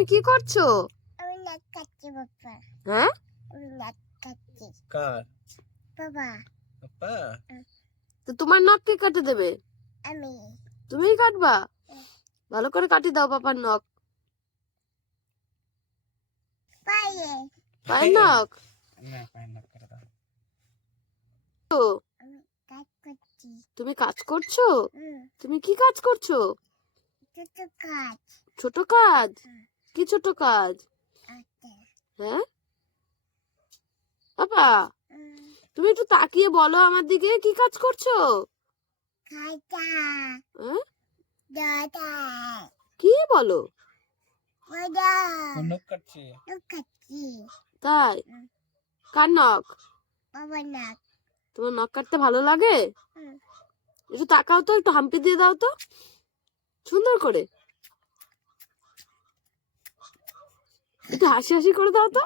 তুমি কি করছো? আমি নাক কাটছি বাবা। হ্যাঁ, আমি নাক কাটছি কার? বাবা। পাপা? তো তোমার নখ কে কেটে দেবে? আমি তুমিই কাটবা? ভালো করে কাটি দাও পাপার নখ। পায়ে পায়ের নখ না, পায়ের নখ কেটে দাও। তো আমি কাজ করছি। তুমি কাজ করছো? হুম, তুমি কি কাজ করছো? ছোট কাজ ছোট কাজ? কি ছোট কাজ? আছে। হ্যাঁ পাপা, হুম, তুমি একটু তাকিয়ে বলো আমার দিকে, কি কাজ করছো? খাজা হ্যাঁ? দাদা কি বলো? দাদা ওর নখ কাটছি। নাক কাটছি তাই? হুম। কার নখ? বাবা নাক। তোমার নখ কাটতে ভালো লাগে? হুম, একটু তাকাও তো, একটু হাম্পি দিয়ে দাও তো সুন্দর করে, একটু হাসি হাসি করে দাও তো।